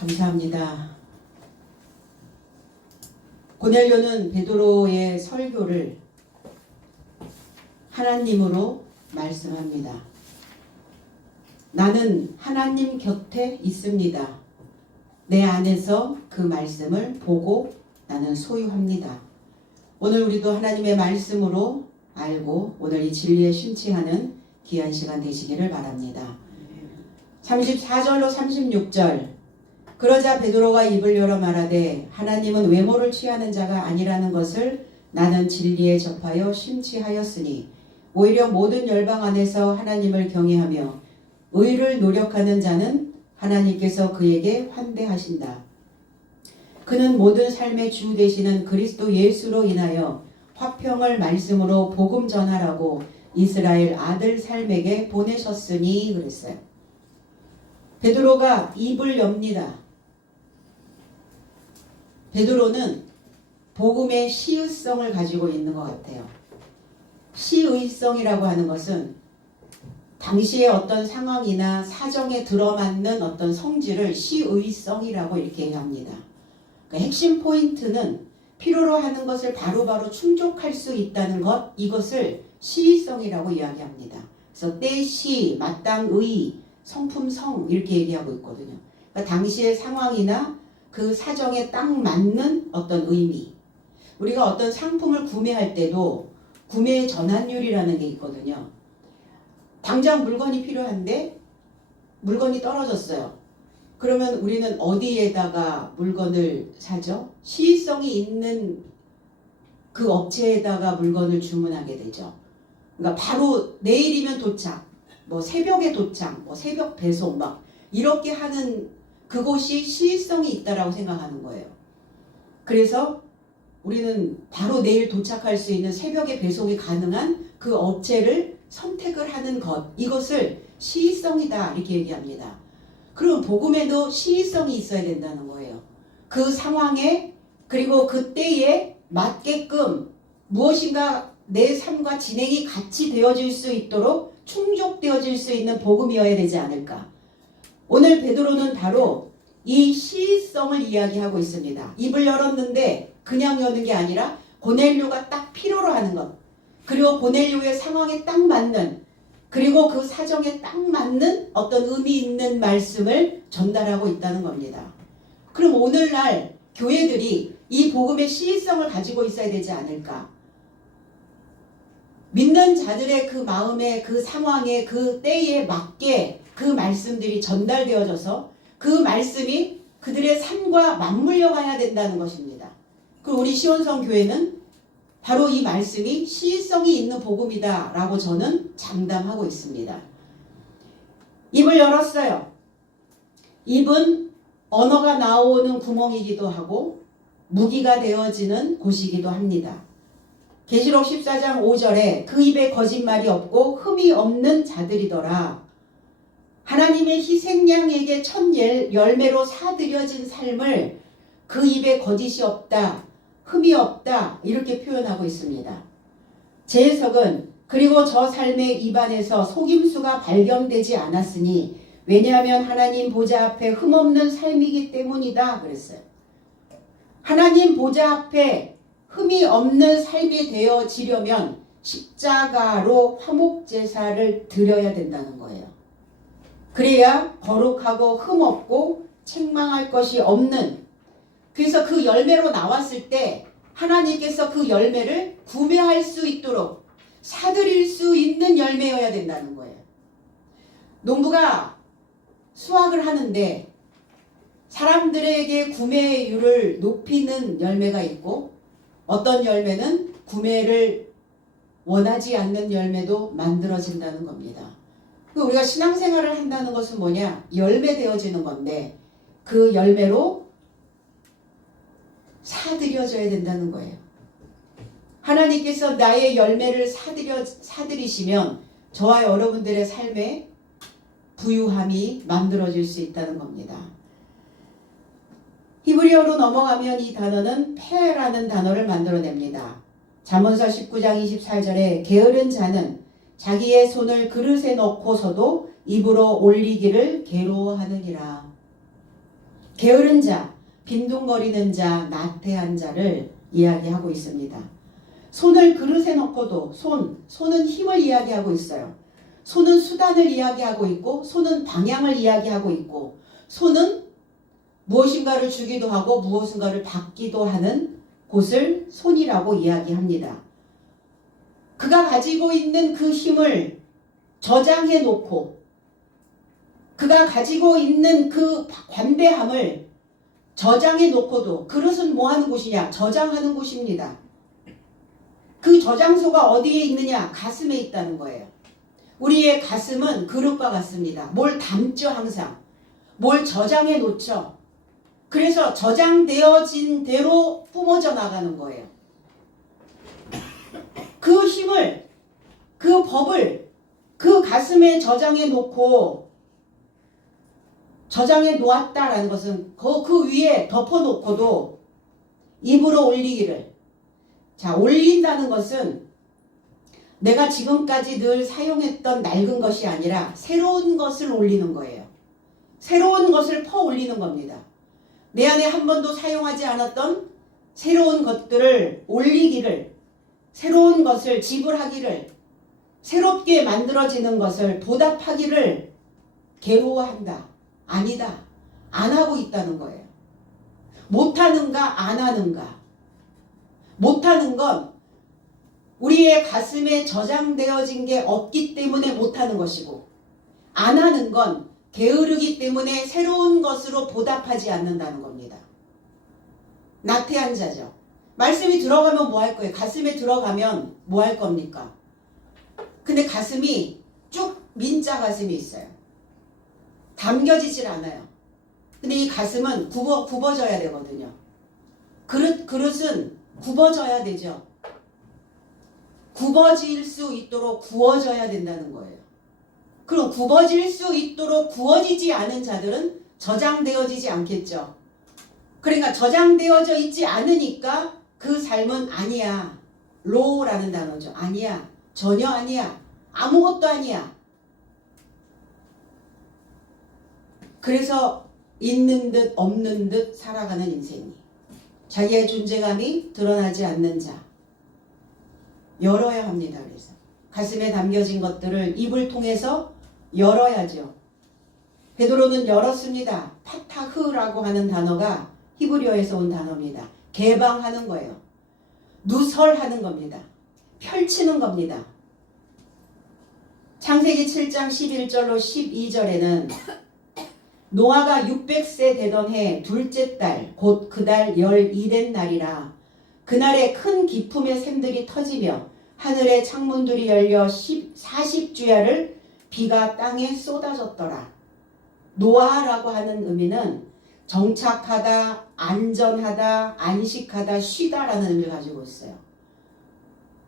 감사합니다. 고넬료는 베드로의 설교를 하나님으로 말씀합니다. 나는 하나님 곁에 있습니다. 내 안에서 그 말씀을 보고 나는 소유합니다. 오늘 우리도 하나님의 말씀으로 알고 오늘 이 진리에 심취하는 귀한 시간 되시기를 바랍니다. 34절로 36절 그러자 베드로가 입을 열어 말하되 하나님은 외모를 취하는 자가 아니라는 것을 나는 진리에 접하여 심취하였으니 오히려 모든 열방 안에서 하나님을 경외하며 의를 노력하는 자는 하나님께서 그에게 환대하신다. 그는 모든 삶의 주 되시는 그리스도 예수로 인하여 화평을 말씀으로 복음 전하라고 이스라엘 아들 삶에게 보내셨으니 그랬어요. 베드로가 입을 엽니다. 베드로는 복음의 시의성을 가지고 있는 것 같아요. 시의성이라고 하는 것은 당시의 어떤 상황이나 사정에 들어맞는 어떤 성질을 시의성이라고 이렇게 얘기합니다. 그러니까 핵심 포인트는 필요로 하는 것을 바로바로 충족할 수 있다는 것, 이것을 시의성이라고 이야기합니다. 그래서 때시, 마땅의, 성품성 이렇게 얘기하고 있거든요. 그러니까 당시의 상황이나 그 사정에 딱 맞는 어떤 의미. 우리가 어떤 상품을 구매할 때도 구매 전환율이라는 게 있거든요. 당장 물건이 필요한데 물건이 떨어졌어요. 그러면 우리는 어디에다가 물건을 사죠? 시의성이 있는 그 업체에다가 물건을 주문하게 되죠. 그러니까 바로 내일이면 도착, 뭐 새벽에 도착, 뭐 새벽 배송 막 이렇게 하는 그곳이 시의성이 있다라고 생각하는 거예요. 그래서 우리는 바로 내일 도착할 수 있는 새벽에 배송이 가능한 그 업체를 선택을 하는 것, 이것을 시의성이다 이렇게 얘기합니다. 그럼 복음에도 시의성이 있어야 된다는 거예요. 그 상황에 그리고 그 때에 맞게끔 무엇인가 내 삶과 진행이 같이 되어질 수 있도록 충족되어질 수 있는 복음이어야 되지 않을까. 오늘 베드로는 바로 이 시의성을 이야기하고 있습니다. 입을 열었는데 그냥 여는 게 아니라 고넬료가 딱 필요로 하는 것, 그리고 고넬료의 상황에 딱 맞는, 그리고 그 사정에 딱 맞는 어떤 의미 있는 말씀을 전달하고 있다는 겁니다. 그럼 오늘날 교회들이 이 복음의 시의성을 가지고 있어야 되지 않을까? 믿는 자들의 그 마음에, 그 상황에, 그 때에 맞게 그 말씀들이 전달되어져서 그 말씀이 그들의 삶과 맞물려 가야 된다는 것입니다. 그리고 우리 시온성 교회는 바로 이 말씀이 시의성이 있는 복음이다 라고 저는 장담하고 있습니다. 입을 열었어요. 입은 언어가 나오는 구멍이기도 하고 무기가 되어지는 곳이기도 합니다. 계시록 14장 5절에 그 입에 거짓말이 없고 흠이 없는 자들이더라. 하나님의 희생양에게 첫 열매로 사드려진 삶을 그 입에 거짓이 없다, 흠이 없다 이렇게 표현하고 있습니다. 제 해석은 그리고 저 삶의 입안에서 속임수가 발견되지 않았으니 왜냐하면 하나님 보좌 앞에 흠없는 삶이기 때문이다 그랬어요. 하나님 보좌 앞에 흠이 없는 삶이 되어지려면 십자가로 화목제사를 드려야 된다는 거예요. 그래야 거룩하고 흠없고 책망할 것이 없는, 그래서 그 열매로 나왔을 때 하나님께서 그 열매를 구매할 수 있도록 사들일 수 있는 열매여야 된다는 거예요. 농부가 수확을 하는데 사람들에게 구매율을 높이는 열매가 있고 어떤 열매는 구매를 원하지 않는 열매도 만들어진다는 겁니다. 우리가 신앙생활을 한다는 것은 뭐냐? 열매 되어지는 건데 그 열매로 사들여져야 된다는 거예요. 하나님께서 나의 열매를 사들이시면 저와 여러분들의 삶에 부유함이 만들어질 수 있다는 겁니다. 히브리어로 넘어가면 이 단어는 패라는 단어를 만들어냅니다. 잠언서 19장 24절에 게으른 자는 자기의 손을 그릇에 넣고서도 입으로 올리기를 괴로워하느니라. 게으른 자, 빈둥거리는 자, 나태한 자를 이야기하고 있습니다. 손을 그릇에 넣고도 손은 힘을 이야기하고 있어요. 손은 수단을 이야기하고 있고 손은 방향을 이야기하고 있고 손은 무엇인가를 주기도 하고 무엇인가를 받기도 하는 곳을 손이라고 이야기합니다. 그가 가지고 있는 그 힘을 저장해 놓고 그가 가지고 있는 그 관대함을 저장해 놓고도 그릇은 뭐 하는 곳이냐? 저장하는 곳입니다. 그 저장소가 어디에 있느냐? 가슴에 있다는 거예요. 우리의 가슴은 그릇과 같습니다. 뭘 담죠 항상. 뭘 저장해 놓죠. 그래서 저장되어진 대로 뿜어져 나가는 거예요. 그 힘을, 그 법을 그 가슴에 저장해 놓고 저장해 놓았다라는 것은 그 위에 덮어놓고도 입으로 올리기를. 자, 올린다는 것은 내가 지금까지 늘 사용했던 낡은 것이 아니라 새로운 것을 올리는 거예요. 새로운 것을 퍼 올리는 겁니다. 내 안에 한 번도 사용하지 않았던 새로운 것들을 올리기를, 새로운 것을 지불하기를, 새롭게 만들어지는 것을 보답하기를 괴로워한다. 아니다. 안 하고 있다는 거예요. 못하는가 안 하는가. 못하는 건 우리의 가슴에 저장되어진 게 없기 때문에 못하는 것이고 안 하는 건 게으르기 때문에 새로운 것으로 보답하지 않는다는 겁니다. 나태한 자죠. 말씀이 들어가면 뭐 할 거예요? 가슴에 들어가면 뭐 할 겁니까? 근데 가슴이 쭉 민자 가슴이 있어요. 담겨지질 않아요. 근데 이 가슴은 굽어져야 되거든요. 그릇은 굽어져야 되죠. 굽어질 수 있도록 구워져야 된다는 거예요. 그럼 굽어질 수 있도록 구워지지 않은 자들은 저장되어지지 않겠죠. 그러니까 저장되어져 있지 않으니까 그 삶은 아니야. 로라는 단어죠. 아니야. 전혀 아니야. 아무것도 아니야. 그래서 있는 듯 없는 듯 살아가는 인생이. 자기의 존재감이 드러나지 않는 자. 열어야 합니다. 그래서 가슴에 담겨진 것들을 입을 통해서 열어야죠. 베드로는 열었습니다. 파타흐라고 하는 단어가 히브리어에서 온 단어입니다. 개방하는 거예요. 누설하는 겁니다. 펼치는 겁니다. 창세기 7장 11절로 12절에는 노아가 600세 되던 해 둘째 달 곧 그 달 12된 날이라 그날에 큰 기품의 샘들이 터지며 하늘의 창문들이 열려 40주야를 비가 땅에 쏟아졌더라. 노아라고 하는 의미는 정착하다, 안전하다, 안식하다, 쉬다라는 의미를 가지고 있어요.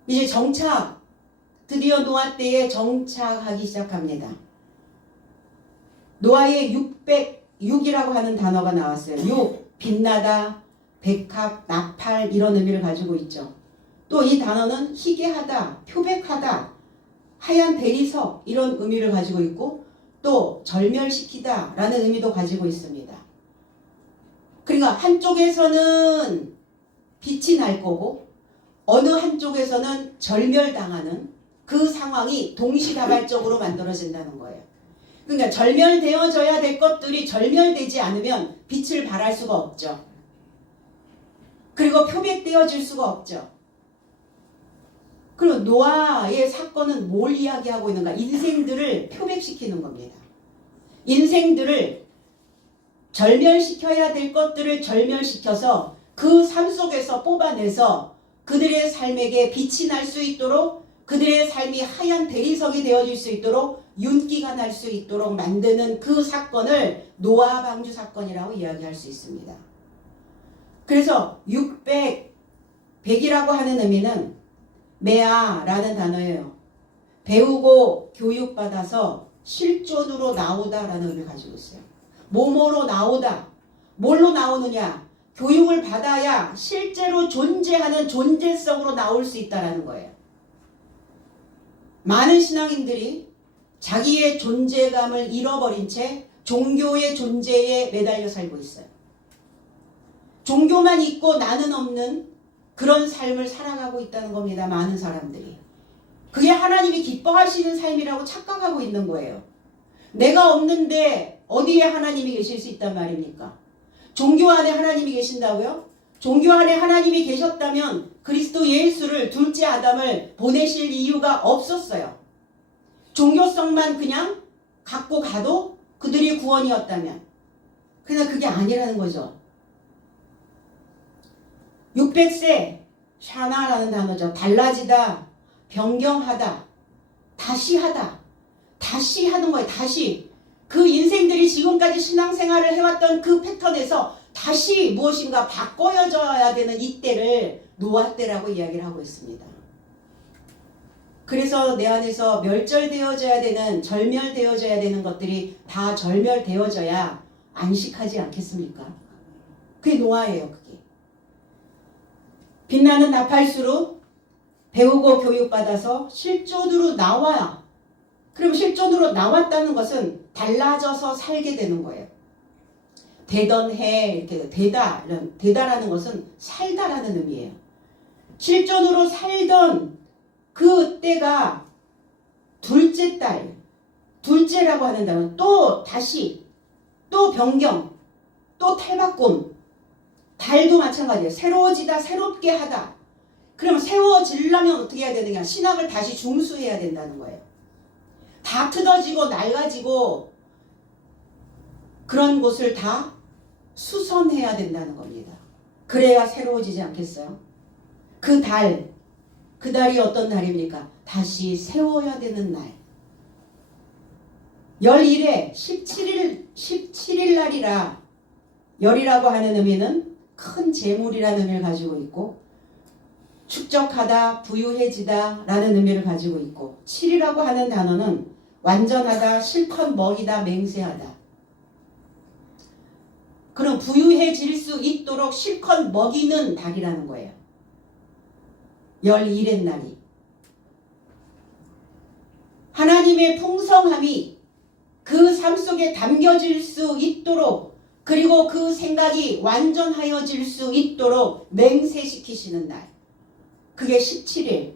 이제 드디어 노아 때에 정착하기 시작합니다. 노아의 606이라고 하는 단어가 나왔어요. 6, 빛나다, 백합, 나팔 이런 의미를 가지고 있죠. 또 이 단어는 희게하다, 표백하다, 하얀 대리석 이런 의미를 가지고 있고 또 절멸시키다 라는 의미도 가지고 있습니다. 그러니까 한쪽에서는 빛이 날 거고 어느 한쪽에서는 절멸당하는 그 상황이 동시다발적으로 만들어진다는 거예요. 그러니까 절멸되어져야 될 것들이 절멸되지 않으면 빛을 발할 수가 없죠. 그리고 표백되어질 수가 없죠. 그리고 노아의 사건은 뭘 이야기하고 있는가? 인생들을 표백시키는 겁니다. 인생들을 절멸시켜야 될 것들을 절멸시켜서 그 삶 속에서 뽑아내서 그들의 삶에게 빛이 날 수 있도록 그들의 삶이 하얀 대리석이 되어질 수 있도록 윤기가 날 수 있도록 만드는 그 사건을 노아 방주 사건이라고 이야기할 수 있습니다. 그래서 100이라고 하는 의미는 메아라는 단어예요. 배우고 교육받아서 실존으로 나오다라는 의미를 가지고 있어요. 뭐뭐로 나오다. 뭘로 나오느냐? 교육을 받아야 실제로 존재하는 존재성으로 나올 수 있다라는 거예요. 많은 신앙인들이 자기의 존재감을 잃어버린 채 종교의 존재에 매달려 살고 있어요. 종교만 있고 나는 없는 그런 삶을 살아가고 있다는 겁니다. 많은 사람들이. 그게 하나님이 기뻐하시는 삶이라고 착각하고 있는 거예요. 내가 없는데 어디에 하나님이 계실 수 있단 말입니까? 종교 안에 하나님이 계신다고요? 종교 안에 하나님이 계셨다면 그리스도 예수를 둘째 아담을 보내실 이유가 없었어요. 종교성만 그냥 갖고 가도 그들이 구원이었다면. 그러나 그게 아니라는 거죠. 600세 샤나라는 단어죠. 달라지다, 변경하다, 다시 하다. 다시 하는 거예요. 다시. 그 인생들이 지금까지 신앙생활을 해왔던 그 패턴에서 다시 무엇인가 바꿔져야 되는 이때를 노아 때라고 이야기를 하고 있습니다. 그래서 내 안에서 멸절되어져야 되는, 절멸되어져야 되는 것들이 다 절멸되어져야 안식하지 않겠습니까? 그게 노아예요. 그게. 빛나는 나팔수로 배우고 교육받아서 실존으로 나와야, 그럼 실존으로 나왔다는 것은 달라져서 살게 되는 거예요. 되던 해, 이렇게 되다라는 것은 살다라는 의미예요. 실존으로 살던 그 때가 둘째 달, 둘째라고 하는 단어는 또 다시, 또 변경, 또 탈바꿈. 달도 마찬가지예요. 새로워지다, 새롭게 하다. 그럼 세워지려면 어떻게 해야 되느냐? 신학을 다시 중수해야 된다는 거예요. 다 틀어지고 낡아지고 그런 곳을 다 수선해야 된다는 겁니다. 그래야 새로워지지 않겠어요? 그 달이 어떤 달입니까? 다시 세워야 되는 날. 11일에 17일 날이라, 열이라고 하는 의미는 큰 재물이라는 의미를 가지고 있고, 축적하다, 부유해지다 라는 의미를 가지고 있고, 7이라고 하는 단어는 완전하다, 실컷 먹이다, 맹세하다. 그럼 부유해질 수 있도록 실컷 먹이는 달이라는 거예요. 11의 날이. 하나님의 풍성함이 그 삶 속에 담겨질 수 있도록, 그리고 그 생각이 완전하여질 수 있도록 맹세시키시는 날. 그게 17일.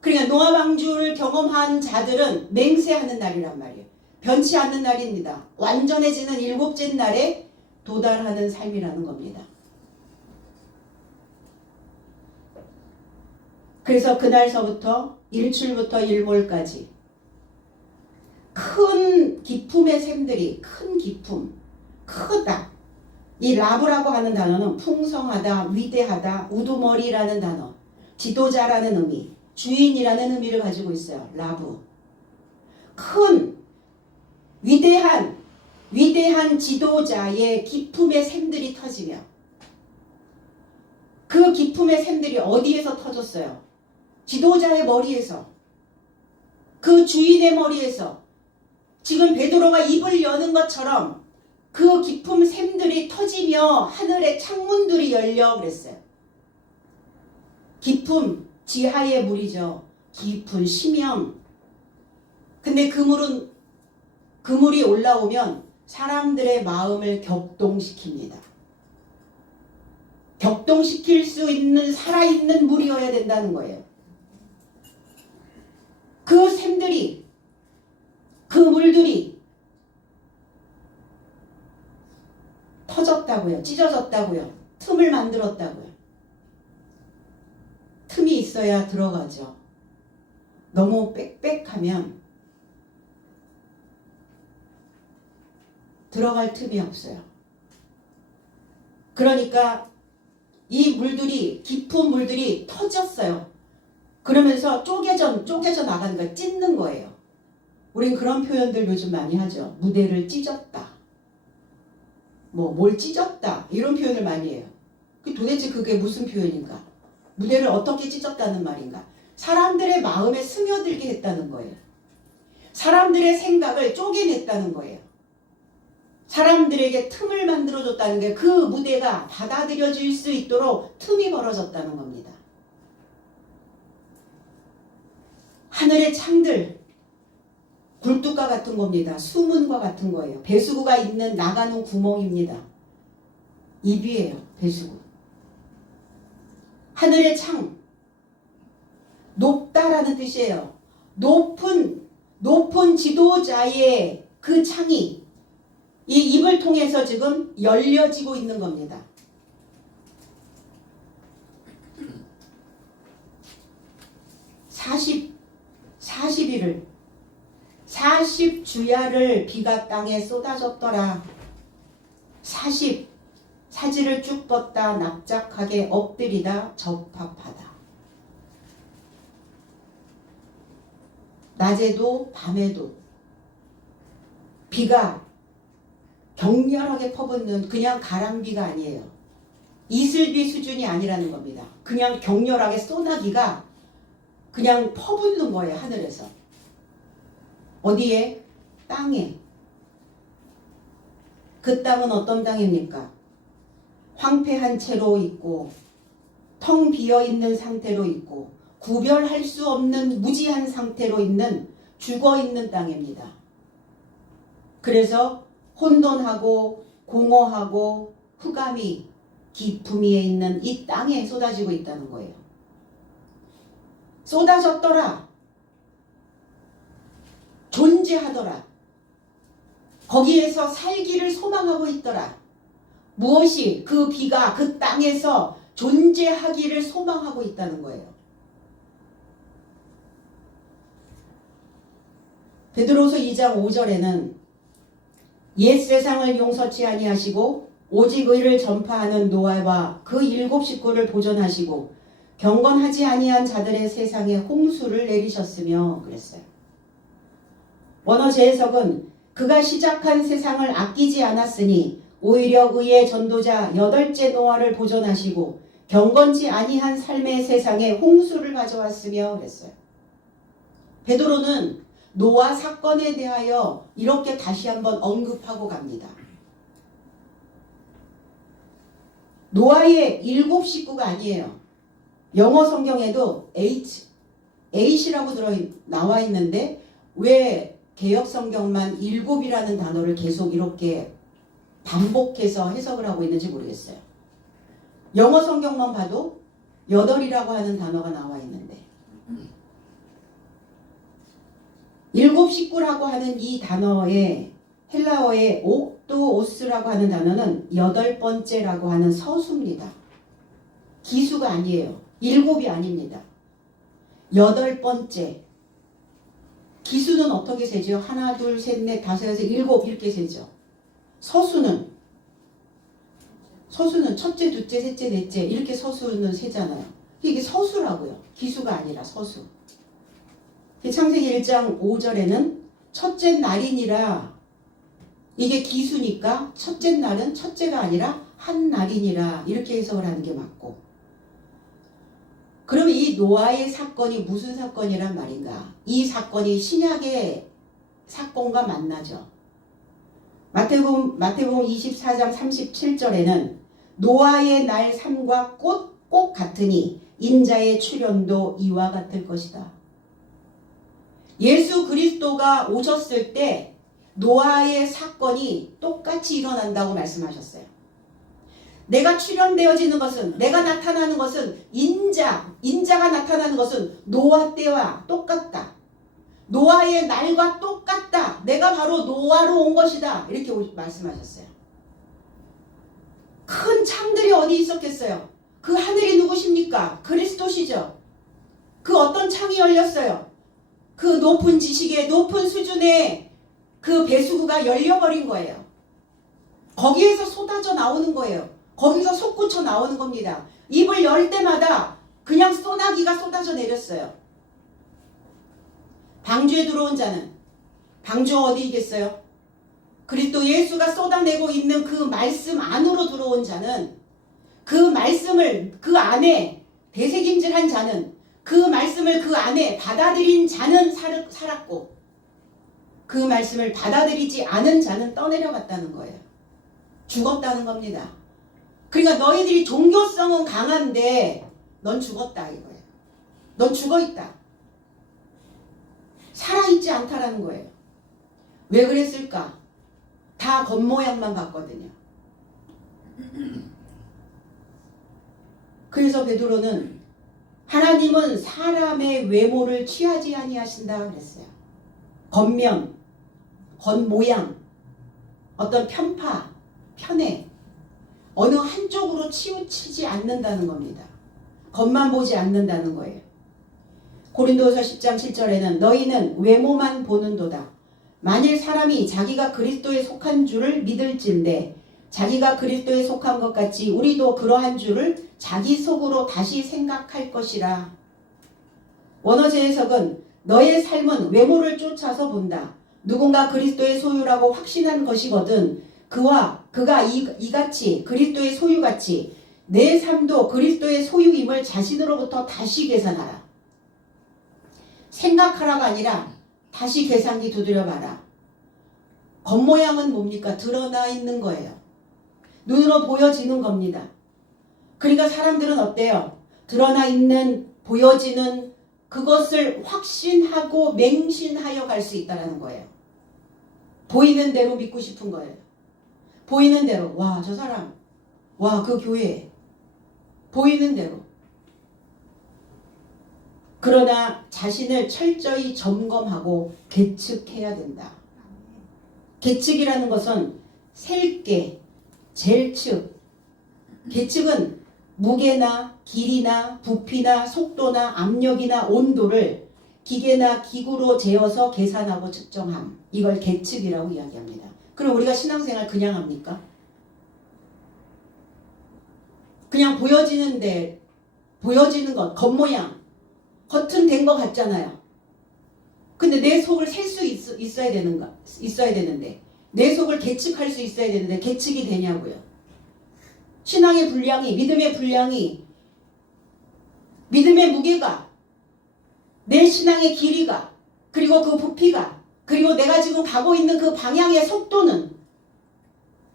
그러니까 노아 방주를 경험한 자들은 맹세하는 날이란 말이에요. 변치 않는 날입니다. 완전해지는 일곱째 날에 도달하는 삶이라는 겁니다. 그래서 그날서부터 일출부터 일몰까지 큰 기품의 샘들이, 큰 기품, 크다. 이 라브라고 하는 단어는 풍성하다, 위대하다, 우두머리라는 단어, 지도자라는 의미, 주인이라는 의미를 가지고 있어요. 라브. 큰, 위대한 지도자의 기품의 샘들이 터지며, 그 기품의 샘들이 어디에서 터졌어요? 지도자의 머리에서, 그 주인의 머리에서. 지금 베드로가 입을 여는 것처럼 그 기품 샘들이 터지며 하늘의 창문들이 열려 그랬어요. 깊음, 지하의 물이죠. 깊은 심형. 근데 그 물이 올라오면 사람들의 마음을 격동시킵니다. 격동시킬 수 있는 살아있는 물이어야 된다는 거예요. 그 샘들이, 그 물들이 터졌다고요. 찢어졌다고요. 틈을 만들었다고요. 틈이 있어야 들어가죠. 너무 빽빽하면 들어갈 틈이 없어요. 그러니까 이 물들이, 깊은 물들이 터졌어요. 그러면서 쪼개져 나가는 거예요. 찢는 거예요. 우린 그런 표현들 요즘 많이 하죠. 무대를 찢었다. 뭘 찢었다. 이런 표현을 많이 해요. 도대체 그게 무슨 표현인가? 무대를 어떻게 찢었다는 말인가? 사람들의 마음에 스며들게 했다는 거예요. 사람들의 생각을 쪼개냈다는 거예요. 사람들에게 틈을 만들어줬다는 게, 그 무대가 받아들여질 수 있도록 틈이 벌어졌다는 겁니다. 하늘의 창들, 굴뚝과 같은 겁니다. 수문과 같은 거예요. 배수구가 있는 나가는 구멍입니다. 입이에요. 배수구. 하늘의 창. 높다라는 뜻이에요. 높은 지도자의 그 창이 이 입을 통해서 지금 열려지고 있는 겁니다. 40일을 40주야를 비가 땅에 쏟아졌더라. 40사지를 쭉 뻗다 납작하게 엎드리다 접합하다. 낮에도 밤에도 비가 격렬하게 퍼붓는 그냥 가랑비가 아니에요. 이슬비 수준이 아니라는 겁니다. 그냥 격렬하게 소나기가 그냥 퍼붓는 거예요. 하늘에서. 어디에? 땅에. 그 땅은 어떤 땅입니까? 황폐한 채로 있고 텅 비어있는 상태로 있고 구별할 수 없는 무지한 상태로 있는 죽어있는 땅입니다. 그래서 혼돈하고 공허하고 흑암이 깊음 위에 있는 이 땅에 쏟아지고 있다는 거예요. 쏟아졌더라. 존재하더라. 거기에서 살기를 소망하고 있더라. 무엇이 그 비가 그 땅에서 존재하기를 소망하고 있다는 거예요. 베드로서 2장 5절에는 옛 세상을 용서치 아니하시고 오직 의를 전파하는 노아와 그 7 식구를 보존하시고 경건하지 아니한 자들의 세상에 홍수를 내리셨으며 그랬어요. 원어 재해석은 그가 시작한 세상을 아끼지 않았으니 오히려 의의 전도자 8째 노아를 보존하시고 경건치 아니한 삶의 세상에 홍수를 가져왔으며 그랬어요. 베드로는 노아 사건에 대하여 이렇게 다시 한번 언급하고 갑니다. 노아의 7 식구가 아니에요. 영어 성경에도 H라고 나와 있는데 왜 개역 성경만 7이라는 단어를 계속 이렇게 반복해서 해석을 하고 있는지 모르겠어요. 영어 성경만 봐도 8이라고 하는 단어가 나와 있는데 7 식구라고 하는 이 단어의 헬라어의 옥도오스라고 하는 단어는 8번째라고 하는 서수입니다. 기수가 아니에요. 7이 아닙니다. 8번째. 기수는 어떻게 세죠? 1, 2, 3, 4, 5, 6, 7 이렇게 세죠. 서수는 첫째, 둘째, 셋째, 넷째 이렇게 서수는 세잖아요. 이게 서수라고요. 기수가 아니라 서수. 창세기 1장 5절에는 첫째 날이니라. 이게 기수니까 첫째 날은 첫째가 아니라 한 날이니라. 이렇게 해석을 하는 게 맞고. 그럼 이 노아의 사건이 무슨 사건이란 말인가? 이 사건이 신약의 사건과 만나죠. 마태복음 24장 37절에는 노아의 날 삶과 꼭 같으니 인자의 출현도 이와 같을 것이다. 예수 그리스도가 오셨을 때 노아의 사건이 똑같이 일어난다고 말씀하셨어요. 내가 출현되어지는 것은, 내가 나타나는 것은 인자가 나타나는 것은 노아 때와 똑같다. 노아의 날과 똑같다. 내가 바로 노아로 온 것이다. 이렇게 말씀하셨어요. 큰 창들이 어디 있었겠어요? 그 하늘이 누구십니까? 그리스도시죠. 그 어떤 창이 열렸어요? 그 높은 지식의 높은 수준의 그 배수구가 열려버린 거예요. 거기에서 쏟아져 나오는 거예요. 거기서 솟구쳐 나오는 겁니다. 입을 열 때마다 그냥 소나기가 쏟아져 내렸어요. 방주에 들어온 자는 방주 어디 있겠어요? 그리스도 예수가 쏟아내고 있는 그 말씀 안으로 들어온 자는 그 말씀을 그 안에 되새김질한 자는 그 말씀을 그 안에 받아들인 자는 살았고 그 말씀을 받아들이지 않은 자는 떠내려갔다는 거예요. 죽었다는 겁니다. 그러니까 너희들이 종교성은 강한데 넌 죽었다 이거예요. 넌 죽어있다. 살아있지 않다라는 거예요. 왜 그랬을까? 다 겉모양만 봤거든요. 그래서 베드로는 하나님은 사람의 외모를 취하지 아니하신다 그랬어요. 겉면, 겉모양, 어떤 편파, 편애, 어느 한쪽으로 치우치지 않는다는 겁니다. 겉만 보지 않는다는 거예요. 고린도서 10장 7절에는 너희는 외모만 보는도다. 만일 사람이 자기가 그리스도에 속한 줄을 믿을진대 자기가 그리스도에 속한 것 같이 우리도 그러한 줄을 자기 속으로 다시 생각할 것이라. 원어제 해석은 너의 삶은 외모를 쫓아서 본다. 누군가 그리스도의 소유라고 확신한 것이거든 그가 이같이 그리스도의 소유같이 내 삶도 그리스도의 소유임을 자신으로부터 다시 계산하라. 생각하라가 아니라 다시 계산기 두드려봐라. 겉모양은 뭡니까? 드러나 있는 거예요. 눈으로 보여지는 겁니다. 그러니까 사람들은 어때요? 드러나 있는 보여지는 그것을 확신하고 맹신하여 갈 수 있다는 거예요. 보이는 대로 믿고 싶은 거예요. 보이는 대로 와 저 사람 와 그 교회 보이는 대로. 그러나 자신을 철저히 점검하고 계측해야 된다. 계측이라는 것은 셀게, 젤측. 계측은 무게나 길이나 부피나 속도나 압력이나 온도를 기계나 기구로 재어서 계산하고 측정함. 이걸 계측이라고 이야기합니다. 그럼 우리가 신앙생활 그냥 합니까? 그냥 보여지는 것, 겉모양, 겉은 된 것 같잖아요. 근데 내 속을 셀 수 있어야 되는데 내 속을 계측할 수 있어야 되는데 계측이 되냐고요. 신앙의 분량이, 믿음의 분량이, 믿음의 무게가, 내 신앙의 길이가, 그리고 그 부피가, 그리고 내가 지금 가고 있는 그 방향의 속도는,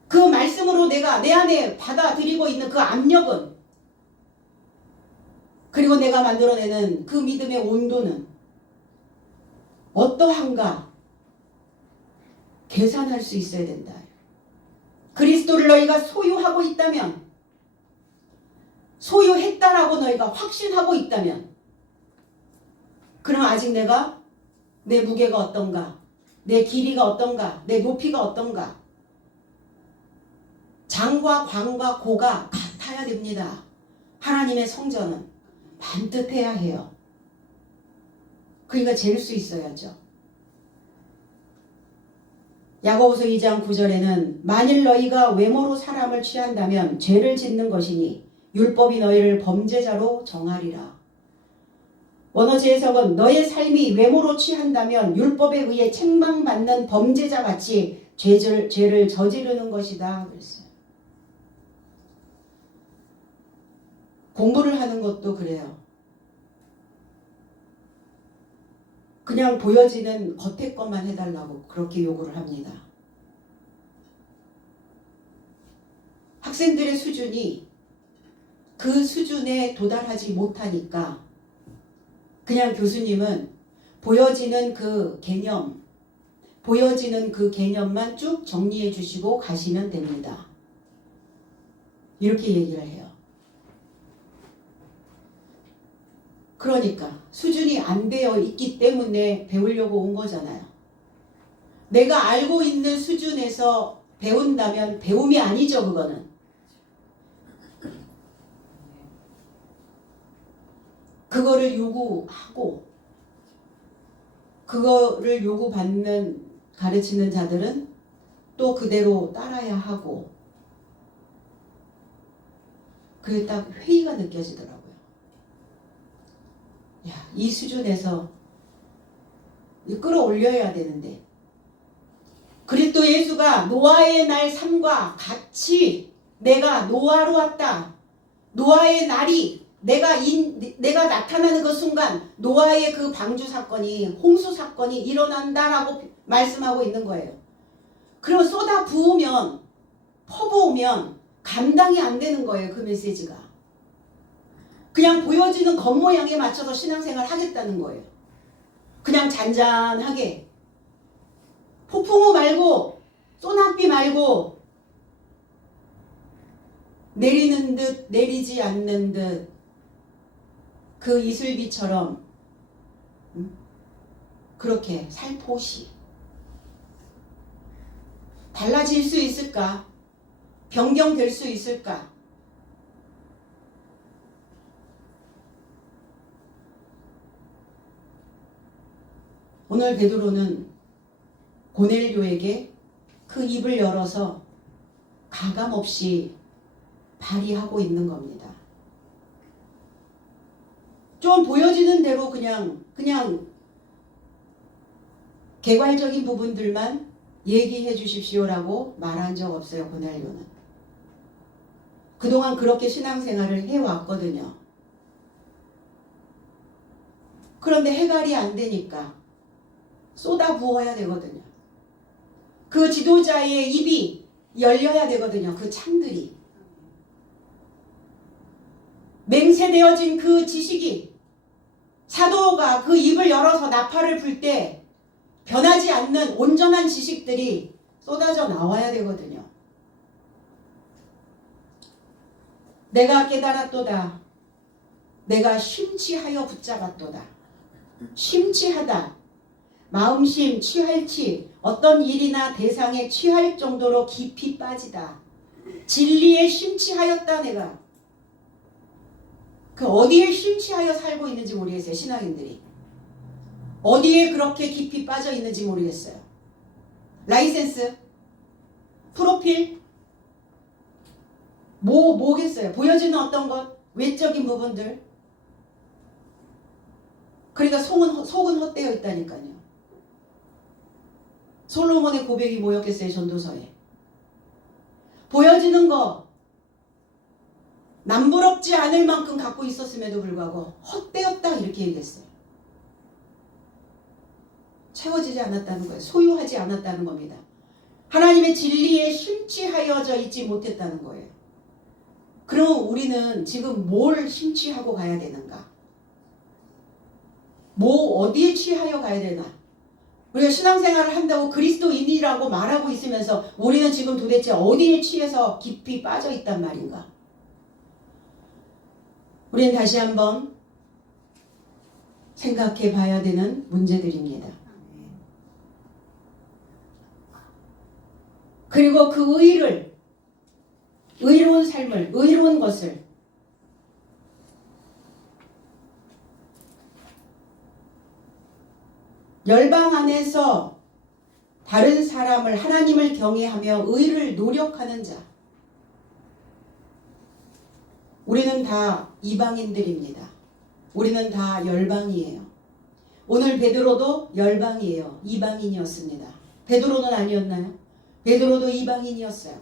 그 말씀으로 내가 내 안에 받아들이고 있는 그 압력은, 그리고 내가 만들어내는 그 믿음의 온도는 어떠한가 계산할 수 있어야 된다. 그리스도를 너희가 소유하고 있다면, 소유했다라고 너희가 확신하고 있다면, 그럼 아직 내가 내 무게가 어떤가, 내 길이가 어떤가, 내 높이가 어떤가, 장과 광과 고가 같아야 됩니다. 하나님의 성전은 반듯해야 해요. 그러니까 잴 수 있어야죠. 야고보서 2장 9절에는 만일 너희가 외모로 사람을 취한다면 죄를 짓는 것이니 율법이 너희를 범죄자로 정하리라. 원어제 해석은 너의 삶이 외모로 취한다면 율법에 의해 책망받는 범죄자같이 죄를 저지르는 것이다. 그랬어요. 공부를 하는 것도 그래요. 그냥 보여지는 겉에 것만 해달라고 그렇게 요구를 합니다. 학생들의 수준이 그 수준에 도달하지 못하니까 그냥 교수님은 보여지는 그 개념만 쭉 정리해 주시고 가시면 됩니다. 이렇게 얘기를 해요. 그러니까 수준이 안 되어 있기 때문에 배우려고 온 거잖아요. 내가 알고 있는 수준에서 배운다면 배움이 아니죠, 그거는. 그거를 요구하고 그거를 요구받는 가르치는 자들은 또 그대로 따라야 하고 그게 딱 회의가 느껴지더라고요. 야, 이 수준에서 끌어올려야 되는데 그리스도 예수가 노아의 날 삶과 같이 내가 노아로 왔다. 노아의 날이 내가 나타나는 그 순간 노아의 그 방주 사건이 홍수 사건이 일어난다라고 말씀하고 있는 거예요. 그리고 쏟아 부으면 퍼부으면 감당이 안 되는 거예요. 그 메시지가. 그냥 보여지는 겉모양에 맞춰서 신앙생활 하겠다는 거예요. 그냥 잔잔하게 폭풍우 말고 소나비 말고 내리는 듯 내리지 않는 듯 그 이슬비처럼 그렇게 살포시 달라질 수 있을까? 변경될 수 있을까? 오늘 베드로는 고넬료에게 그 입을 열어서 가감없이 발휘하고 있는 겁니다. 좀 보여지는 대로 그냥 개괄적인 부분들만 얘기해 주십시오라고 말한 적 없어요. 고넬료는. 그동안 그렇게 신앙생활을 해왔거든요. 그런데 해갈이 안 되니까 쏟아 부어야 되거든요. 그 지도자의 입이 열려야 되거든요. 그 창들이. 맹세되어진 그 지식이 사도가 그 입을 열어서 나팔을 불 때 변하지 않는 온전한 지식들이 쏟아져 나와야 되거든요. 내가 깨달았도다. 내가 심취하여 붙잡았도다. 심취하다. 마음심, 취할치, 어떤 일이나 대상에 취할 정도로 깊이 빠지다. 진리에 심취하였다 내가. 그 어디에 심취하여 살고 있는지 모르겠어요. 신앙인들이. 어디에 그렇게 깊이 빠져 있는지 모르겠어요. 라이센스, 프로필, 뭐겠어요? 보여지는 어떤 것, 외적인 부분들. 그러니까 속은 헛되어 있다니까요. 솔로몬의 고백이 뭐였겠어요? 전도서에. 보여지는 거 남부럽지 않을 만큼 갖고 있었음에도 불구하고 헛되었다 이렇게 얘기했어요. 채워지지 않았다는 거예요. 소유하지 않았다는 겁니다. 하나님의 진리에 심취하여져 있지 못했다는 거예요. 그럼 우리는 지금 뭘 심취하고 가야 되는가? 어디에 취하여 가야 되나? 우리가 신앙생활을 한다고 그리스도인이라고 말하고 있으면서 우리는 지금 도대체 어디에 취해서 깊이 빠져 있단 말인가? 우리는 다시 한번 생각해 봐야 되는 문제들입니다. 그리고 그 의로운 삶을, 의로운 것을 열방 안에서 다른 사람을 하나님을 경외하며 의를 노력하는 자. 우리는 다 이방인들입니다. 우리는 다 열방이에요. 오늘 베드로도 열방이에요. 이방인이었습니다. 베드로는 아니었나요? 베드로도 이방인이었어요.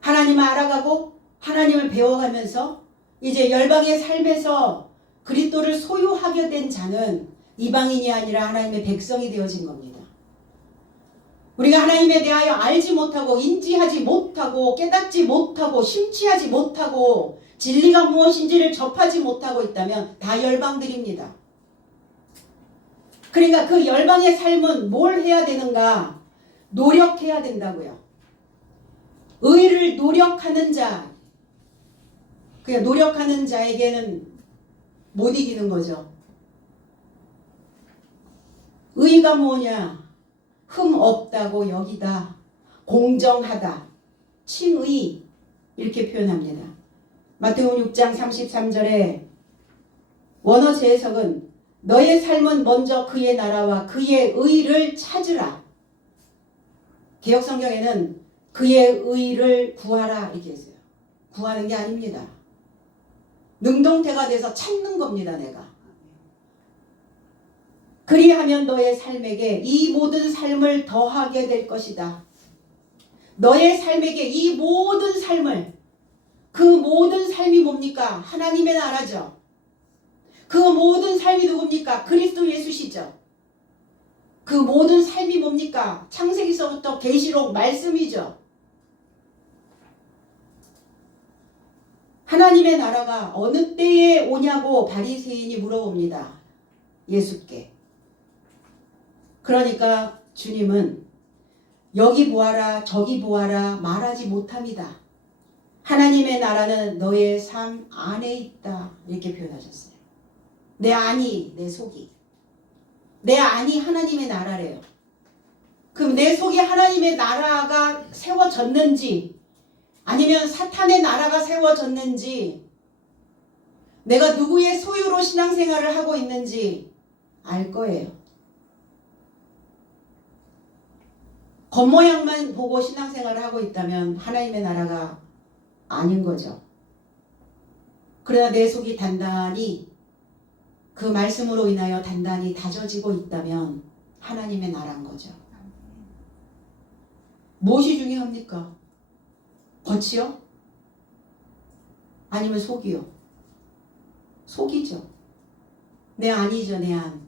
하나님을 알아가고 하나님을 배워가면서 이제 열방의 삶에서 그리스도를 소유하게 된 자는 이방인이 아니라 하나님의 백성이 되어진 겁니다. 우리가 하나님에 대하여 알지 못하고 인지하지 못하고 깨닫지 못하고 심취하지 못하고 진리가 무엇인지를 접하지 못하고 있다면 다 열방들입니다. 그러니까 그 열방의 삶은 뭘 해야 되는가? 노력해야 된다고요. 의를 노력하는 자. 그냥 노력하는 자에게는 못 이기는 거죠. 의가 뭐냐? 흠 없다고 여기다. 공정하다. 칭의. 이렇게 표현합니다. 마태복음 6장 33절에 원어 재해석은 너의 삶은 먼저 그의 나라와 그의 의를 찾으라. 개역성경에는 그의 의를 구하라 이렇게 했어요. 구하는 게 아닙니다. 능동태가 돼서 찾는 겁니다. 내가. 그리하면 너의 삶에게 이 모든 삶을 더하게 될 것이다. 너의 삶에게 이 모든 삶을, 그 모든 삶이 뭡니까? 하나님의 나라죠. 그 모든 삶이 누굽니까? 그리스도 예수시죠. 그 모든 삶이 뭡니까? 창세기서부터 계시록 말씀이죠. 하나님의 나라가 어느 때에 오냐고 바리새인이 물어봅니다. 예수께. 그러니까 주님은 여기 보아라 저기 보아라 말하지 못합니다. 하나님의 나라는 너의 삶 안에 있다. 이렇게 표현하셨어요. 내 안이, 내 속이. 내 안이 하나님의 나라래요. 그럼 내 속에 하나님의 나라가 세워졌는지 아니면 사탄의 나라가 세워졌는지 내가 누구의 소유로 신앙생활을 하고 있는지 알 거예요. 겉모양만 보고 신앙생활을 하고 있다면 하나님의 나라가 아닌 거죠. 그러나 내 속이 단단히 그 말씀으로 인하여 단단히 다져지고 있다면 하나님의 나라인 거죠. 무엇이 중요합니까? 겉이요? 아니면 속이요? 속이죠. 내 안이죠, 내 안.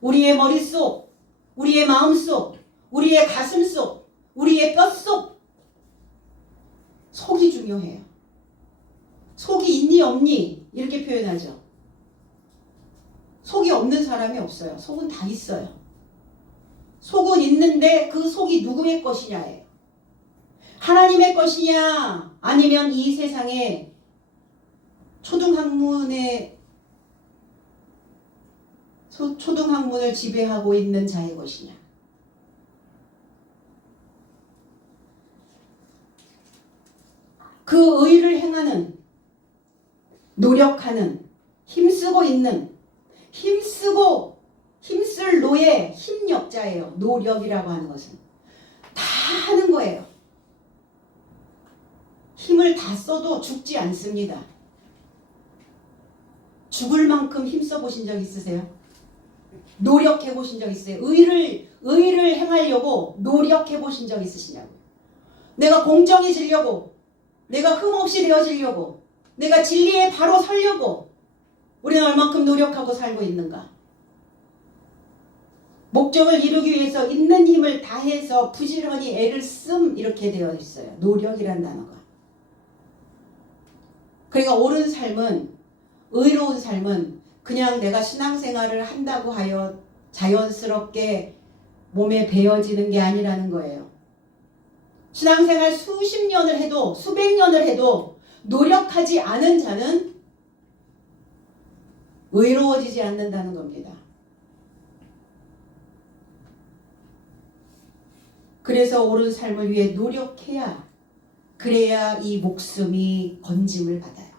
우리의 머릿속, 우리의 마음속, 우리의 가슴속, 우리의 뼛속. 속이 중요해요. 속이 있니 없니? 이렇게 표현하죠. 속이 없는 사람이 없어요. 속은 다 있어요. 속은 있는데 그 속이 누구의 것이냐예요. 하나님의 것이냐 아니면 이 세상의 초등학문을 지배하고 있는 자의 것이냐. 그 의를 행하는, 노력하는, 힘쓰고 있는, 힘쓸 노예, 힘력자예요. 노력이라고 하는 것은. 다 하는 거예요. 힘을 다 써도 죽지 않습니다. 죽을 만큼 힘써 보신 적 있으세요? 노력해 보신 적 있으세요? 의를 행하려고 노력해 보신 적 있으시냐고요? 내가 공정해지려고, 내가 흠없이 되어지려고, 내가 진리에 바로 서려고 우리는 얼만큼 노력하고 살고 있는가? 목적을 이루기 위해서 있는 힘을 다해서 부지런히 애를 씀 이렇게 되어 있어요. 노력이란 단어가. 그러니까 옳은 삶은, 의로운 삶은 그냥 내가 신앙생활을 한다고 하여 자연스럽게 몸에 배어지는 게 아니라는 거예요. 신앙생활 수십 년을 해도 수백 년을 해도 노력하지 않은 자는 의로워지지 않는다는 겁니다. 그래서 옳은 삶을 위해 노력해야, 그래야 이 목숨이 건짐을 받아요.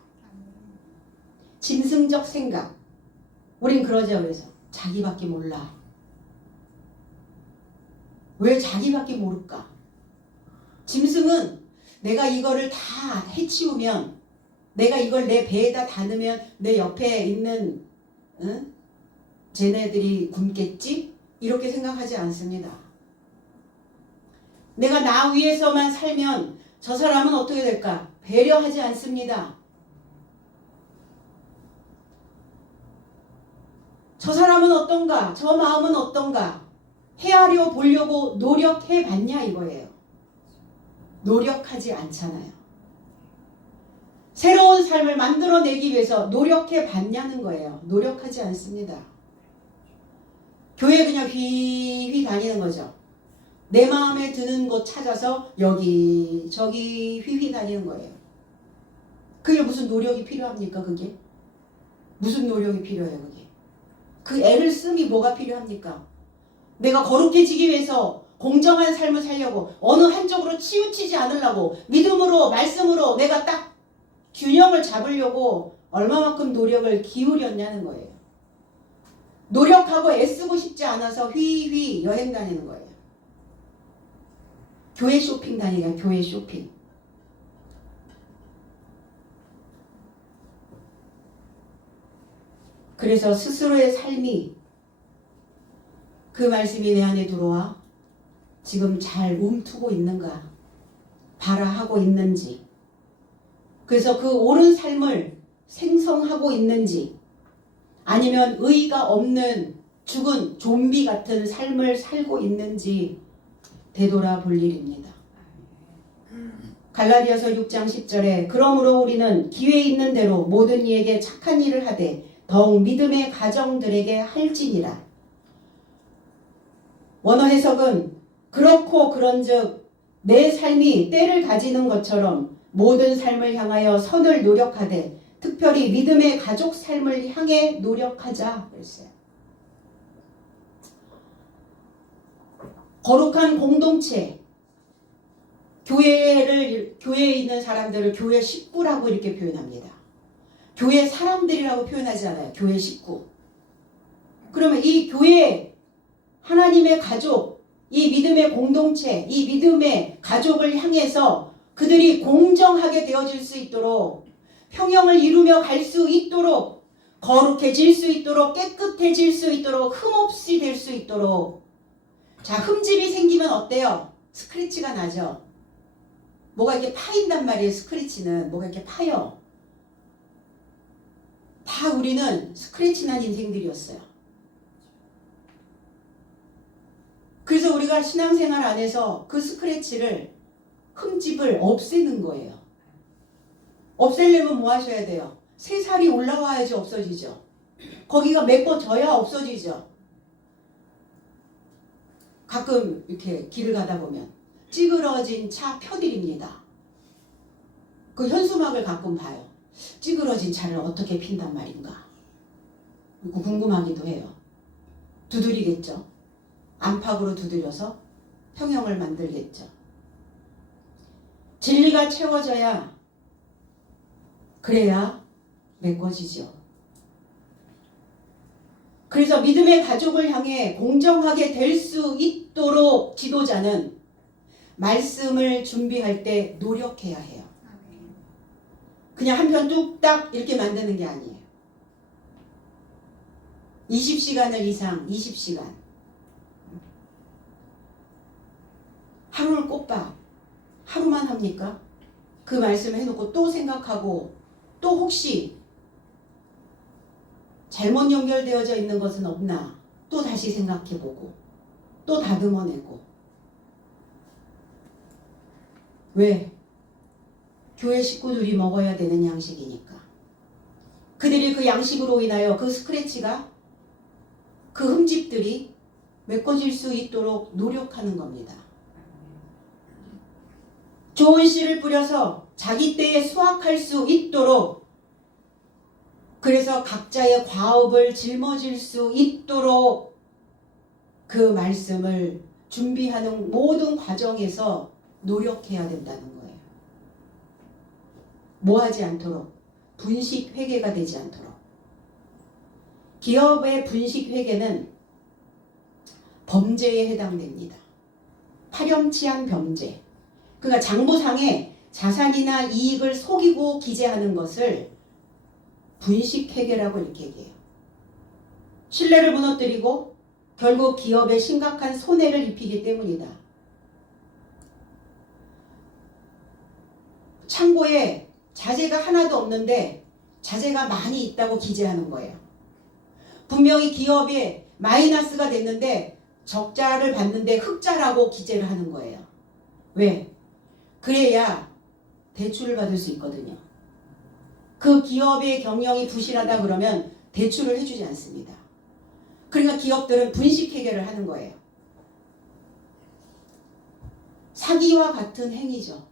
짐승적 생각. 우린 그러죠. 그래서 자기밖에 몰라. 왜 자기밖에 모를까? 짐승은 내가 이거를 다 해치우면, 내가 이걸 내 배에다 다으면 내 옆에 있는 쟤네들이 굶겠지? 이렇게 생각하지 않습니다. 내가 나 위해서만 살면 저 사람은 어떻게 될까? 배려하지 않습니다. 저 사람은 어떤가? 저 마음은 어떤가? 헤아려 보려고 노력해 봤냐 이거예요. 노력하지 않잖아요. 새로운 삶을 만들어내기 위해서 노력해 봤냐는 거예요. 노력하지 않습니다. 교회 그냥 휘휘 다니는 거죠. 내 마음에 드는 곳 찾아서 여기 저기 휘휘 다니는 거예요. 그게 무슨 노력이 필요합니까? 그게? 무슨 노력이 필요해요? 그게? 그 애를 씀이 뭐가 필요합니까? 내가 거룩해지기 위해서 공정한 삶을 살려고, 어느 한쪽으로 치우치지 않으려고, 믿음으로 말씀으로 내가 딱 균형을 잡으려고 얼마만큼 노력을 기울였냐는 거예요. 노력하고 애쓰고 싶지 않아서 휘휘 여행 다니는 거예요. 교회 쇼핑 다니냐, 교회 쇼핑. 그래서 스스로의 삶이, 그 말씀이 내 안에 들어와 지금 잘 움트고 있는가, 발화하고 있는지, 그래서 그 옳은 삶을 생성하고 있는지, 아니면 의의가 없는 죽은 좀비 같은 삶을 살고 있는지 되돌아볼 일입니다. 갈라디아서 6장 10절에 그러므로 우리는 기회 있는 대로 모든 이에게 착한 일을 하되 더욱 믿음의 가정들에게 할지니라. 원어 해석은 그렇고 그런즉 내 삶이 때를 가지는 것처럼 모든 삶을 향하여 선을 노력하되 특별히 믿음의 가족 삶을 향해 노력하자 그랬어요. 거룩한 공동체, 교회에 있는 사람들을 교회 식구라고 이렇게 표현합니다. 교회 사람들이라고 표현하지 않아요. 교회 식구. 그러면 이 교회, 하나님의 가족, 이 믿음의 공동체, 이 믿음의 가족을 향해서 그들이 공정하게 되어질 수 있도록, 평형을 이루며 갈 수 있도록, 거룩해질 수 있도록, 깨끗해질 수 있도록, 흠없이 될 수 있도록. 자, 흠집이 생기면 어때요? 스크래치가 나죠. 뭐가 이렇게 파인단 말이에요. 스크래치는 뭐가 이렇게 파요. 다 우리는 스크래치 난 인생들이었어요. 그래서 우리가 신앙생활 안에서 그 스크래치를, 흠집을 없애는 거예요. 없애려면 뭐 하셔야 돼요? 새살이 올라와야지 없어지죠. 거기가 메꿔져야 없어지죠. 가끔 이렇게 길을 가다 보면 찌그러진 차 펴드립니다. 그 현수막을 가끔 봐요. 찌그러진 차를 어떻게 핀단 말인가. 궁금하기도 해요. 두드리겠죠. 안팎으로 두드려서 평형을 만들겠죠. 진리가 채워져야, 그래야 메꿔지죠. 그래서 믿음의 가족을 향해 공정하게 될 수 있도록 지도자는 말씀을 준비할 때 노력해야 해요. 그냥 한 편 뚝딱 이렇게 만드는 게 아니에요. 20시간을 이상, 20시간. 하루를 꼬박, 하루만 합니까? 그 말씀을 해놓고 또 생각하고, 또 혹시 잘못 연결되어져 있는 것은 없나 또 다시 생각해보고 또 다듬어내고. 왜? 교회 식구들이 먹어야 되는 양식이니까. 그들이 그 양식으로 인하여 그 스크래치가, 그 흠집들이 메꿔질 수 있도록 노력하는 겁니다. 좋은 씨를 뿌려서 자기 때에 수확할 수 있도록, 그래서 각자의 과업을 짊어질 수 있도록 그 말씀을 준비하는 모든 과정에서 노력해야 된다는 거예요. 뭐 하지 않도록? 분식 회계가 되지 않도록. 기업의 분식 회계는 범죄에 해당됩니다. 파렴치한 범죄. 그러니까 장부상에 자산이나 이익을 속이고 기재하는 것을 분식회계라고 이렇게 얘기해요. 신뢰를 무너뜨리고 결국 기업에 심각한 손해를 입히기 때문이다. 창고에 자재가 하나도 없는데 자재가 많이 있다고 기재하는 거예요. 분명히 기업에 마이너스가 됐는데 적자를 봤는데 흑자라고 기재를 하는 거예요. 왜? 그래야 대출을 받을 수 있거든요. 그 기업의 경영이 부실하다 그러면 대출을 해주지 않습니다. 그러니까 기업들은 분식회계를 하는 거예요. 사기와 같은 행위죠.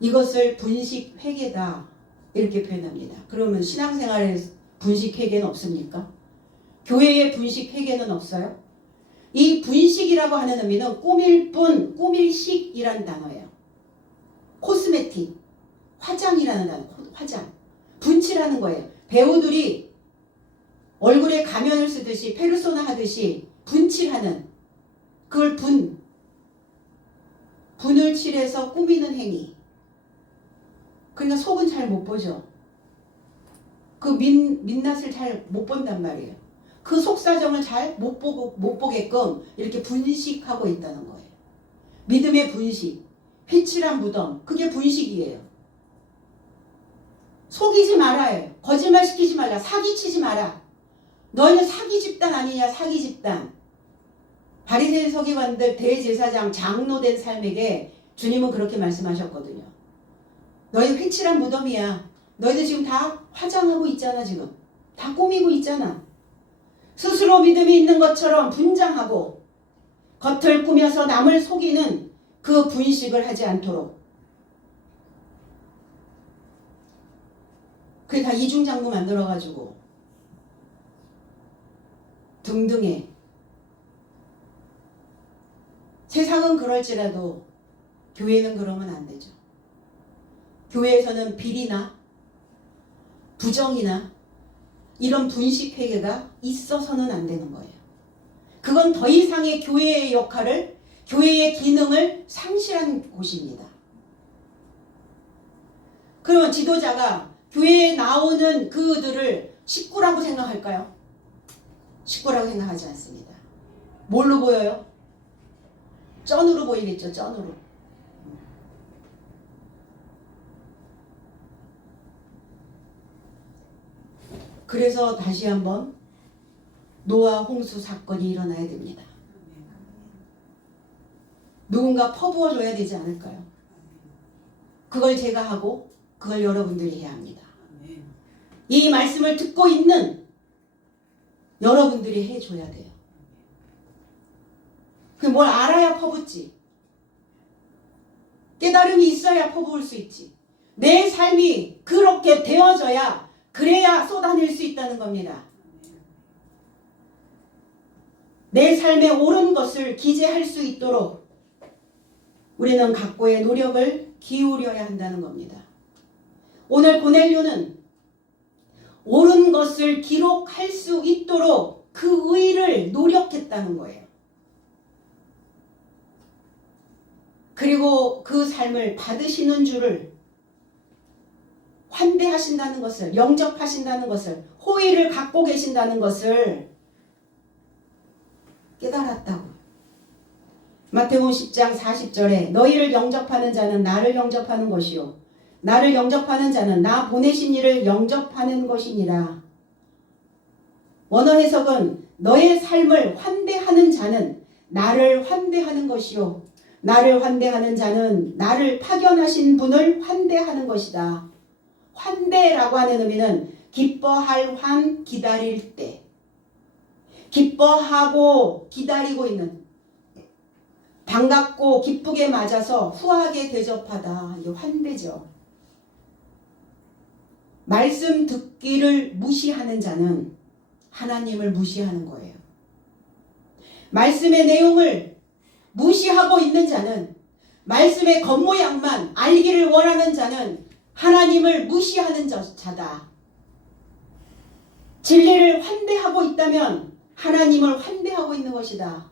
이것을 분식회계다 이렇게 표현합니다. 그러면 신앙생활에 분식회계는 없습니까? 교회에 분식회계는 없어요? 이 분식이라고 하는 의미는 꾸밀 뿐, 꾸밀식이라는 단어예요. 코스메틱. 화장이라는 단어, 화장. 분칠하는 거예요. 배우들이 얼굴에 가면을 쓰듯이 페르소나 하듯이 분칠하는, 그걸 분을 칠해서 꾸미는 행위. 그러니까 속은 잘 못 보죠. 그 민낯을 잘 못 본단 말이에요. 그 속사정을 잘 못 보게끔 이렇게 분식하고 있다는 거예요. 믿음의 분식, 휘칠한 무덤, 그게 분식이에요. 속이지 말아요. 거짓말 시키지 말라. 사기치지 마라. 너희는 사기 집단 아니냐. 사기 집단. 바리새인 서기관들, 대제사장, 장로된 삶에게 주님은 그렇게 말씀하셨거든요. 너희는 휘칠한 무덤이야. 너희들 지금 다 화장하고 있잖아. 지금 다 꾸미고 있잖아. 스스로 믿음이 있는 것처럼 분장하고 겉을 꾸며서 남을 속이는 그 분식을 하지 않도록 그게 다 이중장부 만들어가지고 등등해. 세상은 그럴지라도 교회는 그러면 안 되죠. 교회에서는 비리나 부정이나 이런 분식회계가 있어서는 안 되는 거예요. 그건 더 이상의 교회의 역할을, 교회의 기능을 상실한 곳입니다. 그러면 지도자가 교회에 나오는 그들을 식구라고 생각할까요? 식구라고 생각하지 않습니다. 뭘로 보여요? 쩐으로 보이겠죠. 쩐으로. 그래서 다시 한번 노아 홍수 사건이 일어나야 됩니다. 누군가 퍼부어 줘야 되지 않을까요? 그걸 제가 하고 그걸 여러분들이 해야 합니다. 이 말씀을 듣고 있는 여러분들이 해줘야 돼요. 그 뭘 알아야 퍼붓지. 깨달음이 있어야 퍼부을 수 있지. 내 삶이 그렇게 되어져야, 그래야 쏟아낼 수 있다는 겁니다. 내 삶에 옳은 것을 기재할 수 있도록 우리는 각고의 노력을 기울여야 한다는 겁니다. 오늘 고넬료는 옳은 것을 기록할 수 있도록 그 의를 노력했다는 거예요. 그리고 그 삶을 받으시는 줄을, 환대하신다는 것을, 영접하신다는 것을, 호의를 갖고 계신다는 것을 깨달았다고. 마태복음 10장 40절에 너희를 영접하는 자는 나를 영접하는 것이요 나를 영접하는 자는 나 보내신 이를 영접하는 것이니라. 원어 해석은 너의 삶을 환대하는 자는 나를 환대하는 것이요 나를 환대하는 자는 나를 파견하신 분을 환대하는 것이다. 환대라고 하는 의미는 기뻐할 환, 기다릴 때, 기뻐하고 기다리고 있는, 반갑고 기쁘게 맞아서 후하게 대접하다. 이게 환대죠. 말씀 듣기를 무시하는 자는 하나님을 무시하는 거예요. 말씀의 내용을 무시하고 있는 자는, 말씀의 겉모양만 알기를 원하는 자는 하나님을 무시하는 자다. 진리를 환대하고 있다면 하나님을 환대하고 있는 것이다.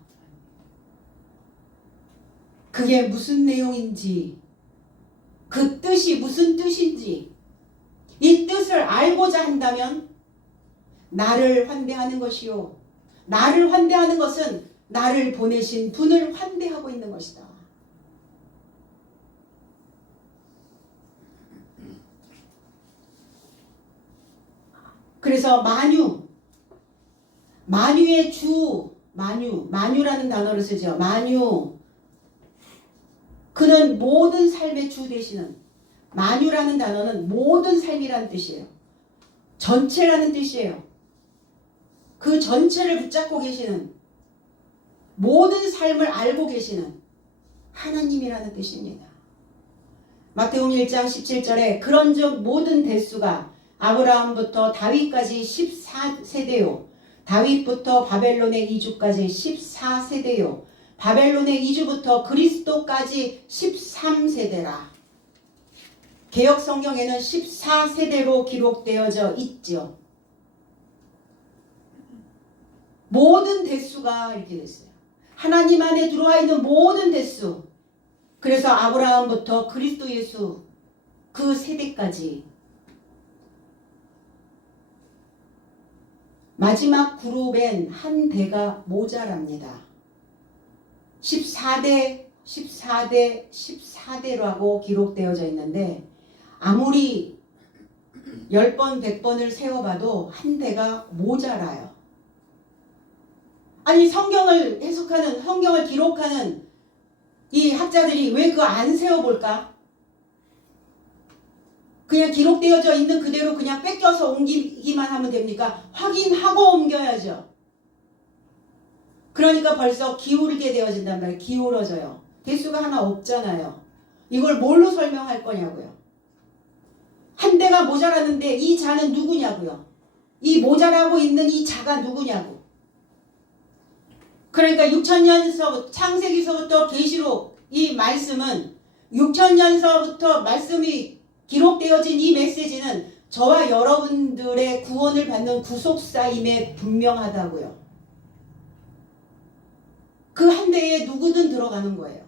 그게 무슨 내용인지, 그 뜻이 무슨 뜻인지, 이 뜻을 알고자 한다면 나를 환대하는 것이요 나를 환대하는 것은 나를 보내신 분을 환대하고 있는 것이다. 그래서 만유의 주, 만유라는 단어를 쓰죠. 만유, 그는 모든 삶의 주 되시는, 만유라는 단어는 모든 삶이라는 뜻이에요. 전체라는 뜻이에요. 그 전체를 붙잡고 계시는, 모든 삶을 알고 계시는 하나님이라는 뜻입니다. 마태복음 1장 17절에 그런즉 모든 대수가 아브라함부터 다윗까지 14세대요. 다윗부터 바벨론의 이주까지 14세대요. 바벨론의 이주부터 그리스도까지 13세대라. 개역 성경에는 14세대로 기록되어져 있죠. 모든 대수가 이렇게 됐어요. 하나님 안에 들어와 있는 모든 대수. 그래서 아브라함부터 그리스도 예수 그 세대까지 마지막 그룹엔 한 대가 모자랍니다. 14대, 14대, 14대라고 기록되어져 있는데 아무리 10번, 100번을 세워봐도 한 대가 모자라요. 아니 성경을 해석하는, 성경을 기록하는 이 학자들이 왜 그거 안 세워볼까? 그냥 기록되어져 있는 그대로 그냥 뺏겨서 옮기기만 하면 됩니까? 확인하고 옮겨야죠. 그러니까 벌써 기울게 되어진단 말이에요. 기울어져요. 대수가 하나 없잖아요. 이걸 뭘로 설명할 거냐고요. 한 대가 모자라는데 이 자는 누구냐고요. 이 모자라고 있는 이 자가 누구냐고. 그러니까 6천년서부터 창세기서부터 계시록 이 말씀은 6천년서부터 말씀이 기록되어진 이 메시지는 저와 여러분들의 구원을 받는 구속사임에 분명하다고요. 그 한 대에 누구든 들어가는 거예요.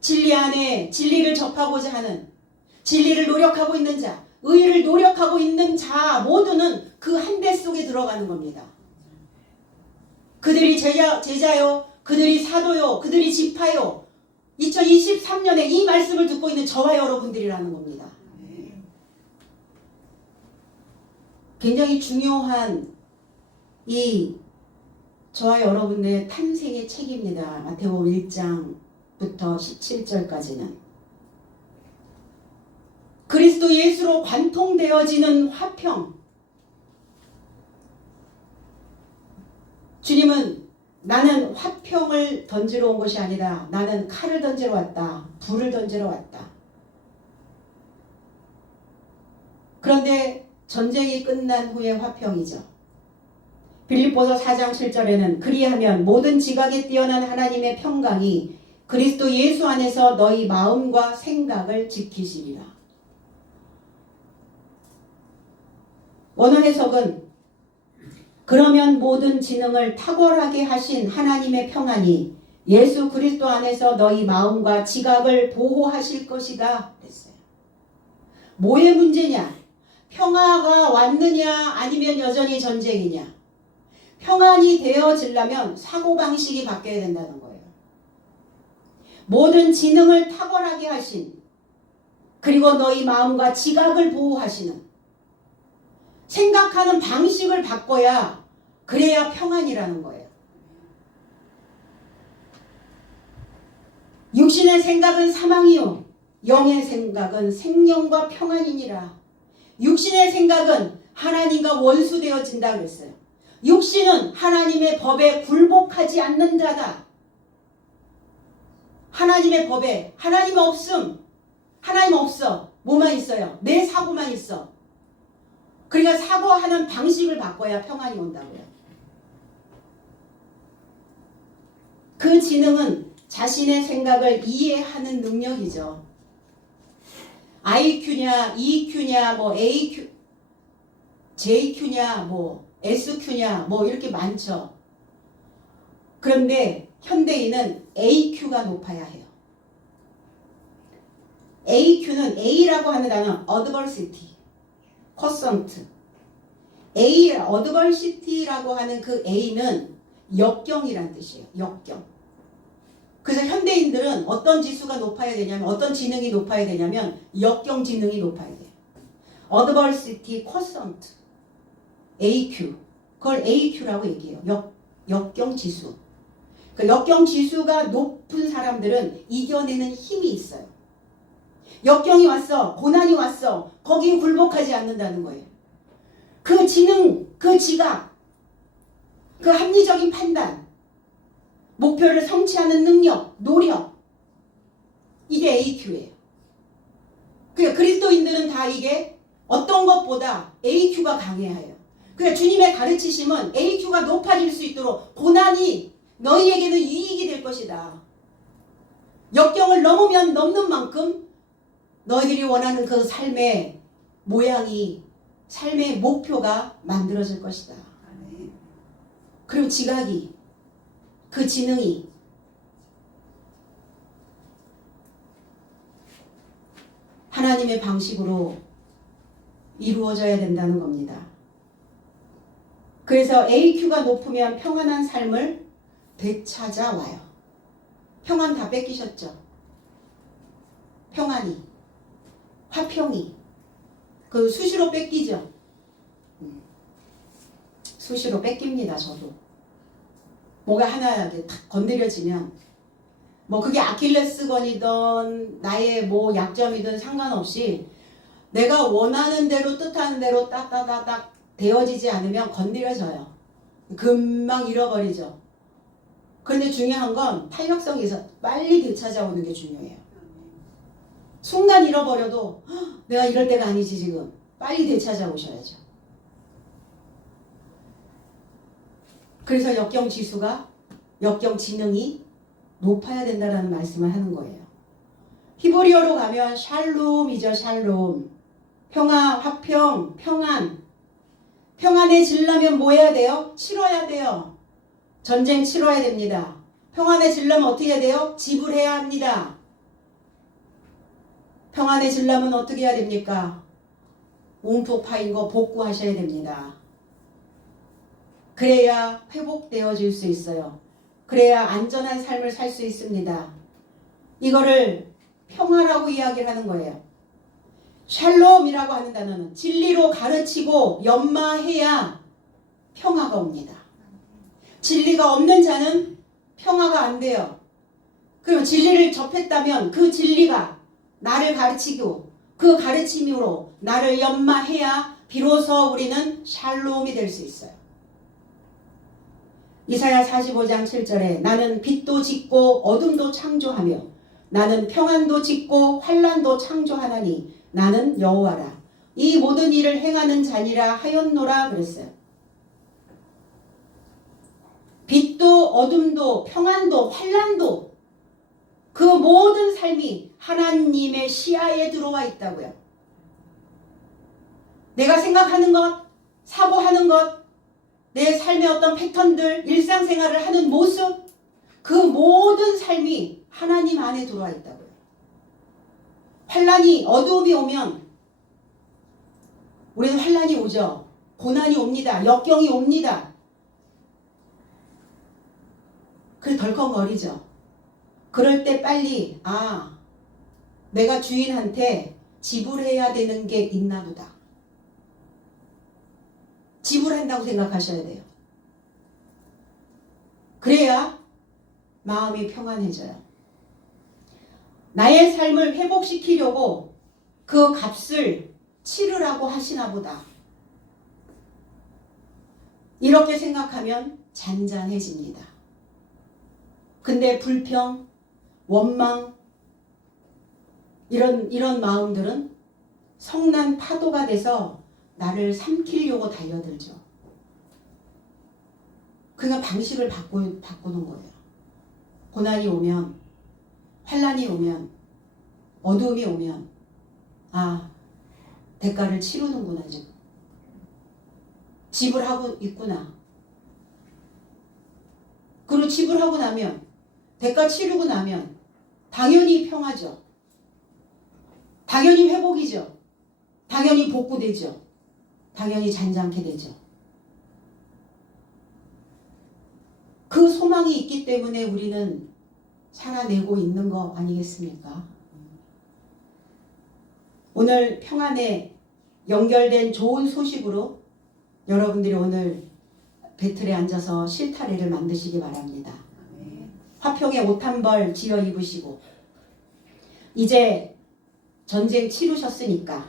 진리 안에 진리를 접하고자 하는, 진리를 노력하고 있는 자, 의를 노력하고 있는 자 모두는 그 한 대 속에 들어가는 겁니다. 그들이 제자요, 그들이 사도요, 그들이 지파요. 2023년에 이 말씀을 듣고 있는 저와 여러분들이라는 겁니다. 굉장히 중요한 이 저와 여러분의 탄생의 책입니다. 마태복음 1장부터 17절까지는. 그리스도 예수로 관통되어지는 화평. 주님은 나는 화평을 던지러 온 것이 아니라 나는 칼을 던지러 왔다. 불을 던지러 왔다. 그런데 전쟁이 끝난 후에 화평이죠. 빌립보서 4장 7절에는 그리하면 모든 지각에 뛰어난 하나님의 평강이 그리스도 예수 안에서 너희 마음과 생각을 지키시리라. 원어 해석은 그러면 모든 지능을 탁월하게 하신 하나님의 평안이 예수 그리스도 안에서 너희 마음과 지각을 보호하실 것이다 그랬어요. 뭐의 문제냐? 평화가 왔느냐 아니면 여전히 전쟁이냐? 평안이 되어지려면 사고방식이 바뀌어야 된다는 거예요. 모든 지능을 탁월하게 하신, 그리고 너희 마음과 지각을 보호하시는, 생각하는 방식을 바꿔야 그래야 평안이라는 거예요. 육신의 생각은 사망이요 영의 생각은 생명과 평안이니라. 육신의 생각은 하나님과 원수되어진다 그랬어요. 육신은 하나님의 법에 굴복하지 않는 자다. 하나님의 법에 하나님 없음. 하나님 없어. 뭐만 있어요? 내 사고만 있어. 그러니까 사고하는 방식을 바꿔야 평안이 온다고요. 그 지능은 자신의 생각을 이해하는 능력이죠. IQ냐, EQ냐, 뭐 AQ, JQ냐, 뭐 SQ냐, 뭐 이렇게 많죠. 그런데 현대인은 AQ가 높아야 해요. AQ는 A라고 하는 단어, Adversity, Quotient. Adversity라고 하는 그 A는 역경이란 뜻이에요. 역경. 그래서 현대인들은 어떤 지수가 높아야 되냐면, 어떤 지능이 높아야 되냐면 역경 지능이 높아야 돼요. Adversity, Quotient, AQ. 그걸 AQ라고 얘기해요. 역경 지수. 그 역경 지수가 높은 사람들은 이겨내는 힘이 있어요. 역경이 왔어. 고난이 왔어. 거기에 굴복하지 않는다는 거예요. 그 지능, 그 지각, 그 합리적인 판단, 목표를 성취하는 능력, 노력, 이게 AQ예요. 그러니까 그리스도인들은 다 이게 어떤 것보다 AQ가 강해야 해요. 그러니까 주님의 가르치심은 AQ가 높아질 수 있도록 고난이 너희에게는 유익이 될 것이다. 역경을 넘으면 넘는 만큼 너희들이 원하는 그 삶의 모양이, 삶의 목표가 만들어질 것이다. 그리고 지각이, 그 지능이 하나님의 방식으로 이루어져야 된다는 겁니다. 그래서 AQ가 높으면 평안한 삶을 되찾아와요. 평안 다 뺏기셨죠? 평안이, 화평이, 그 수시로 뺏기죠? 수시로 뺏깁니다. 저도. 뭐가 하나 이렇게 탁 건드려지면, 뭐 그게 아킬레스건이든 나의 뭐 약점이든 상관없이 내가 원하는 대로 뜻하는 대로 딱딱딱딱 되어지지 않으면 건드려져요. 금방 잃어버리죠. 그런데 중요한 건 탄력성이 있어 빨리 되찾아오는 게 중요해요. 순간 잃어버려도 내가 이럴 때가 아니지 지금. 빨리 되찾아오셔야죠. 그래서 역경지수가 역경지능이 높아야 된다라는 말씀을 하는 거예요. 히브리어로 가면 샬롬이죠. 샬롬. 평화, 화평, 평안. 평안에 질려면 뭐 해야 돼요? 치러야 돼요. 전쟁 치러야 됩니다. 평안에 질려면 어떻게 해야 돼요? 지불해야 합니다. 평안에 질려면 어떻게 해야 됩니까? 움푹 파인 거 복구하셔야 됩니다. 그래야 회복되어질 수 있어요. 그래야 안전한 삶을 살 수 있습니다. 이거를 평화라고 이야기를 하는 거예요. 샬롬이라고 하는 단어는 진리로 가르치고 연마해야 평화가 옵니다. 진리가 없는 자는 평화가 안 돼요. 그럼 진리를 접했다면 그 진리가 나를 가르치고 그 가르침으로 나를 연마해야 비로소 우리는 샬롬이 될 수 있어요. 이사야 45장 7절에 나는 빛도 짓고 어둠도 창조하며 나는 평안도 짓고 환난도 창조하나니 나는 여호와라. 이 모든 일을 행하는 자니라 하였노라 그랬어요. 빛도 어둠도 평안도 환난도 그 모든 삶이 하나님의 시야에 들어와 있다고요. 내가 생각하는 것, 사고하는 것, 내 삶의 어떤 패턴들, 일상생활을 하는 모습, 그 모든 삶이 하나님 안에 들어와 있다고요. 환난이, 어두움이 오면 우리는 환난이 오죠. 고난이 옵니다. 역경이 옵니다. 그래 덜컹거리죠. 그럴 때 빨리 내가 주인한테 지불해야 되는 게 있나 보다. 지불한다고 생각하셔야 돼요. 그래야 마음이 평안해져요. 나의 삶을 회복시키려고 그 값을 치르라고 하시나 보다. 이렇게 생각하면 잔잔해집니다. 근데 불평, 원망 이런 마음들은 성난 파도가 돼서 나를 삼키려고 달려들죠. 그러니까 방식을 바꾸는 거예요. 고난이 오면, 환난이 오면, 어두움이 오면 대가를 치르는구나 지금. 지불하고 있구나. 그리고 지불하고 나면 대가 치르고 나면 당연히 평화죠. 당연히 회복이죠. 당연히 복구되죠. 당연히 잔잔케 되죠. 그 소망이 있기 때문에 우리는 살아내고 있는 거 아니겠습니까? 오늘 평안에 연결된 좋은 소식으로 여러분들이 오늘 배틀에 앉아서 실타래를 만드시기 바랍니다. 화평의 옷 한 벌 지어 입으시고 이제 전쟁 치르셨으니까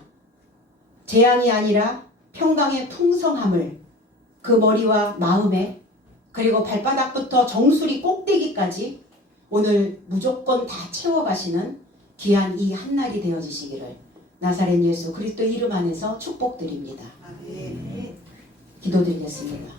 재앙이 아니라 평강의 풍성함을 그 머리와 마음에 그리고 발바닥부터 정수리 꼭대기까지 오늘 무조건 다 채워가시는 귀한 이 한날이 되어지시기를 나사렛 예수 그리스도 이름 안에서 축복드립니다. 아멘. 기도드리겠습니다.